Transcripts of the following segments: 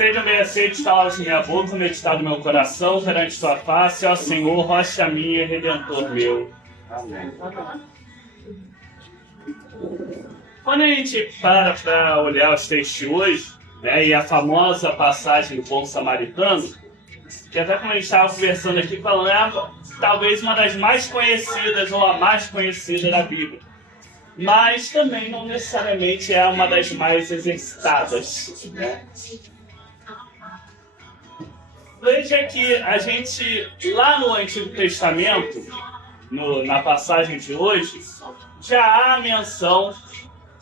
Seja bem aceito, palavras de minha boca, meditado no meu coração, perante tua face, ó Senhor, rocha minha, redentor meu. Amém. Quando a gente para olhar os textos de hoje, né, e a famosa passagem do bom samaritano, que até como a gente estava conversando aqui, falando, é talvez uma das mais conhecidas ou a mais conhecida da Bíblia. Mas também não necessariamente é uma das mais exercitadas, né? Veja que a gente, lá no Antigo Testamento, na passagem de hoje, já há menção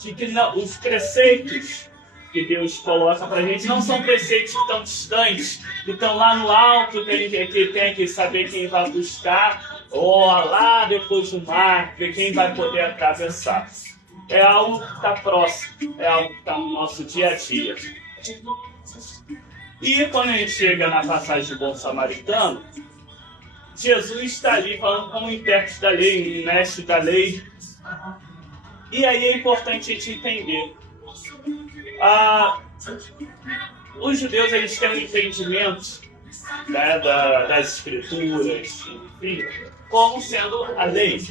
de que os preceitos que Deus coloca para a gente não são preceitos tão distantes, que estão lá no alto, que tem que saber quem vai buscar, ou lá depois do mar, ver quem vai poder atravessar. É algo que está próximo, é algo que está no nosso dia a dia. E quando a gente chega na passagem do bom samaritano, Jesus está ali falando como intérprete da lei, um mestre da lei. E aí é importante a gente entender. Os judeus eles têm um entendimento, né, das escrituras, enfim, como sendo a lei.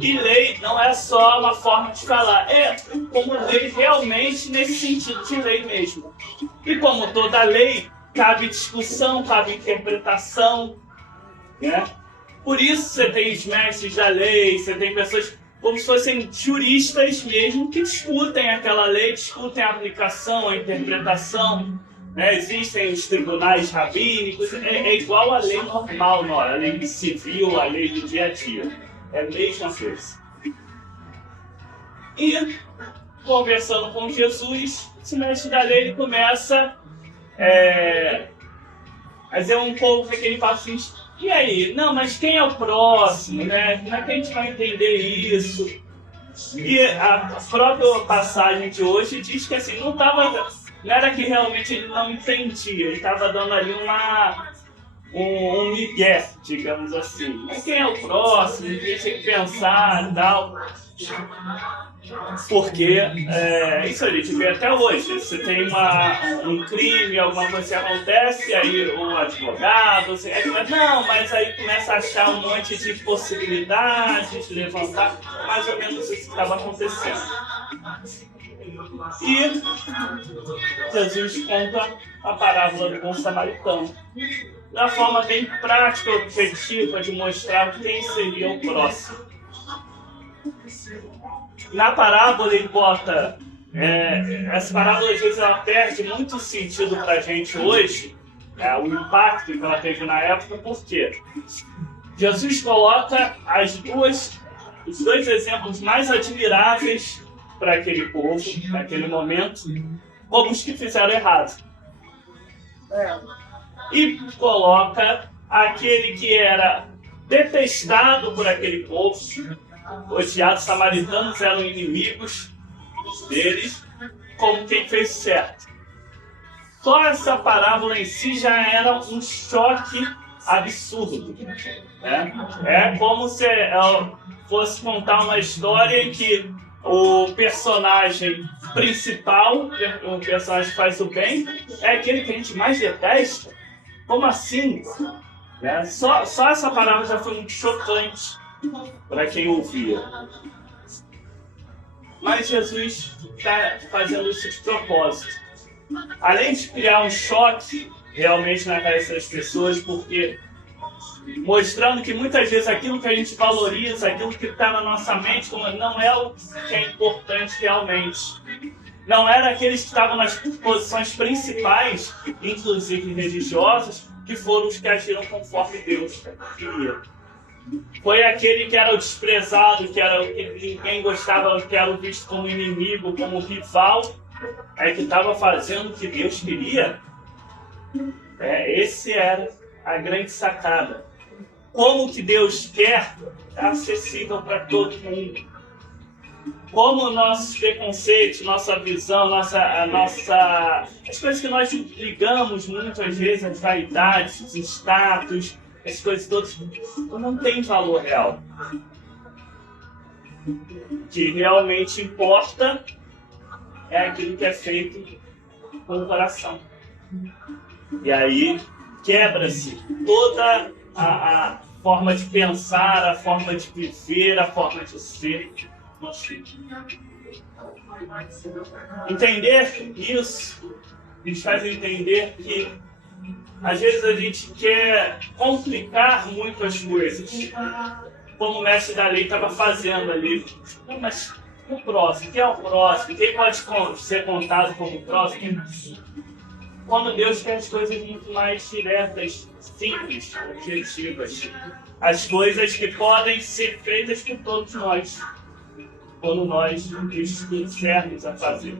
E lei não é só uma forma de falar, é como lei realmente nesse sentido de lei mesmo. E como toda lei, cabe discussão, cabe interpretação, né? Por isso você tem os mestres da lei, você tem pessoas como se fossem juristas mesmo que discutem aquela lei, discutem a aplicação, a interpretação, né? Existem os tribunais rabínicos, é igual a lei normal, não, a lei civil, a lei do dia a dia. É a mesma coisa. E, conversando com Jesus, esse mestre da lei ele começa a dizer um pouco aquele papo assim, e aí? Não, mas quem é o próximo, né? Como é que a gente vai entender isso? E a própria passagem de hoje diz que assim, não era que realmente ele não entendia, ele estava dando ali um migué, digamos assim. Mas quem é o próximo? A gente tem que pensar e tal. Porque isso a gente vê até hoje. Você tem um crime, alguma coisa que acontece, aí o advogado, não, mas aí começa a achar um monte de possibilidades, de levantar, mais ou menos isso que estava acontecendo. E Jesus conta a parábola do bom samaritano, da forma bem prática e objetiva de mostrar quem seria o próximo. Na parábola ele bota, essa parábola às vezes ela perde muito sentido para a gente hoje, o impacto que ela teve na época, porque Jesus coloca os dois exemplos mais admiráveis para aquele povo, naquele momento, como os que fizeram errado. E coloca aquele que era detestado por aquele povo, odiados, samaritanos eram inimigos deles, como quem fez certo. Só essa parábola em si já era um choque absurdo, né? É como se fosse contar uma história em que o personagem principal, o personagem que faz o bem, é aquele que a gente mais detesta. Como assim? Né? Só essa palavra já foi muito chocante para quem ouvia. Mas Jesus está fazendo isso de propósito. Além de criar um choque realmente na cabeça das pessoas, porque mostrando que muitas vezes aquilo que a gente valoriza, aquilo que está na nossa mente, não é o que é importante realmente. Não era aqueles que estavam nas posições principais, inclusive religiosas, que foram os que agiram conforme Deus queria. Foi aquele que era o desprezado, que era o que ninguém gostava, que era visto como inimigo, como rival, que estava fazendo o que Deus queria. Esse era a grande sacada. Como que Deus quer é acessível para todo mundo. Como nossos preconceitos, nossa visão, as coisas que nós ligamos muitas vezes, as vaidades, os status, as coisas todas, não tem valor real. O que realmente importa é aquilo que é feito com o coração. E aí quebra-se toda a forma de pensar, a forma de viver, a forma de ser. Entender isso nos faz entender que às vezes a gente quer complicar muito as coisas, como o mestre da lei estava fazendo ali. Não, mas o próximo, quem é o próximo? Quem pode ser contado como próximo? Quando Deus quer as coisas muito mais diretas, simples, objetivas. As coisas que podem ser feitas por todos nós, quando nós discermos a fazer.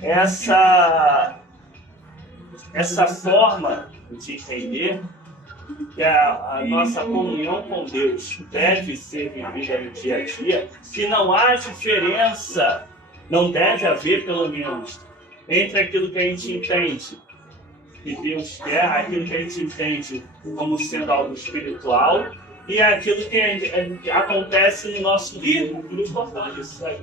Essa forma de entender que a nossa comunhão com Deus deve ser vivida no dia a dia, que não há diferença, não deve haver pelo menos, entre aquilo que a gente entende que Deus quer, aquilo que a gente entende como sendo algo espiritual e aquilo que acontece no nosso vida. Isso aí.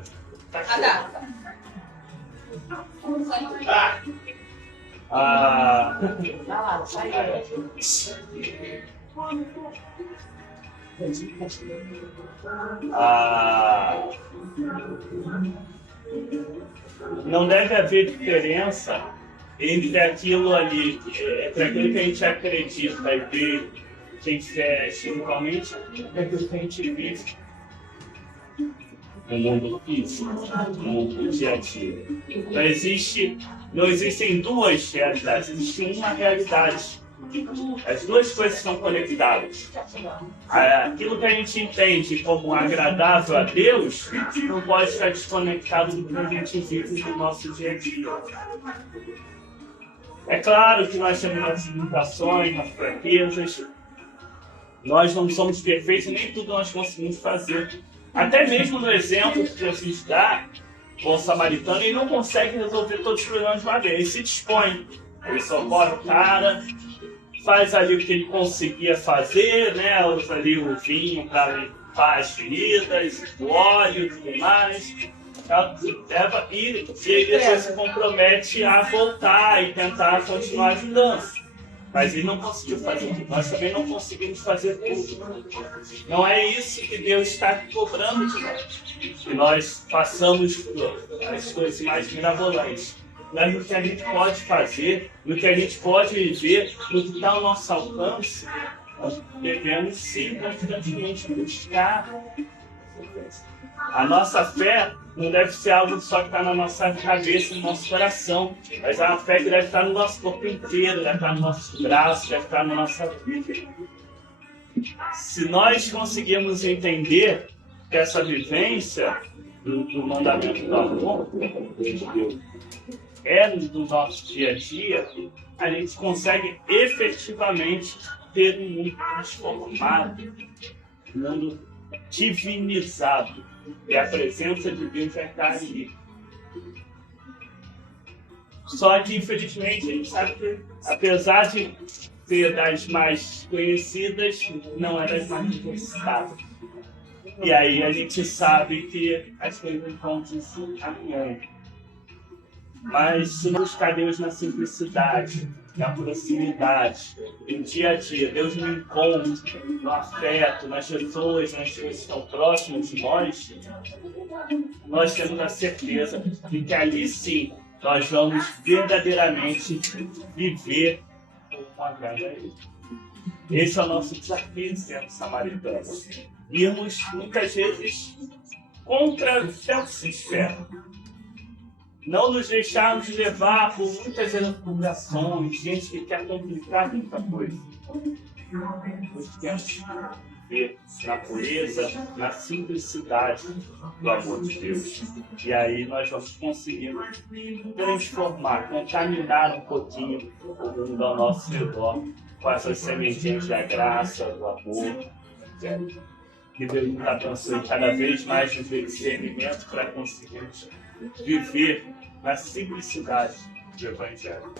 Não deve haver diferença entre aquilo ali, entre aquilo que a gente acredita e vê, que a gente quer espiritualmente, e aquilo que a gente vive no mundo físico, no mundo dia a dia. Não existem duas realidades, existe uma realidade. As duas coisas estão conectadas. Aquilo que a gente entende como agradável a Deus não pode estar desconectado do que a gente vive no nosso dia a dia. É claro que nós temos nossas limitações, nossas fraquezas. Nós não somos perfeitos, nem tudo nós conseguimos fazer. Até mesmo no exemplo que Jesus dá, o samaritano, ele não consegue resolver todos os problemas de uma vez. Ele se dispõe, ele socorre o cara, faz ali o que ele conseguia fazer, né? Usa ali o vinho para limpar as feridas, o óleo e tudo mais. E ele depois se compromete a voltar e tentar continuar ajudando. Mas ele não conseguiu fazer tudo. Nós também não conseguimos fazer tudo. Não é isso que Deus está cobrando de nós. Que nós façamos as coisas mais mirabolantes. Mas no que a gente pode fazer, no que a gente pode viver, no que está ao nosso alcance, nós devemos sim constantemente buscar. A nossa fé não deve ser algo só que está na nossa cabeça, no nosso coração, mas é uma fé que deve estar no nosso corpo inteiro, deve estar no nosso braço, deve estar na nossa vida. Se nós conseguirmos entender que essa vivência do mandamento do amor de Deus é do nosso dia a dia, a gente consegue efetivamente ter um mundo transformado, um mundo divinizado. E a presença de Deus vai estar ali. Só que, infelizmente, a gente sabe que, apesar de ser das mais conhecidas, não é das mais necessitadas. E aí a gente sabe que as coisas vão se caminhando. Mas se buscar Deus na simplicidade, na proximidade, no dia a dia, Deus no encontro, no afeto, nas pessoas, nas coisas que estão próximas de nós temos a certeza de que ali sim nós vamos verdadeiramente viver com a graça a Ele. Esse é o nosso desafio sendo samaritanos. Irmos muitas vezes contra o que se espera. Não nos deixarmos levar por muitas elucubrações, gente que quer complicar muita coisa. Nós queremos viver na pureza, na simplicidade do amor de Deus. E aí nós vamos conseguir transformar, contaminar um pouquinho o mundo ao nosso redor com essas sementinhas da graça, do amor. Que Deus nos abençoe cada vez mais no discernimento para conseguirmos viver na simplicidade do Evangelho.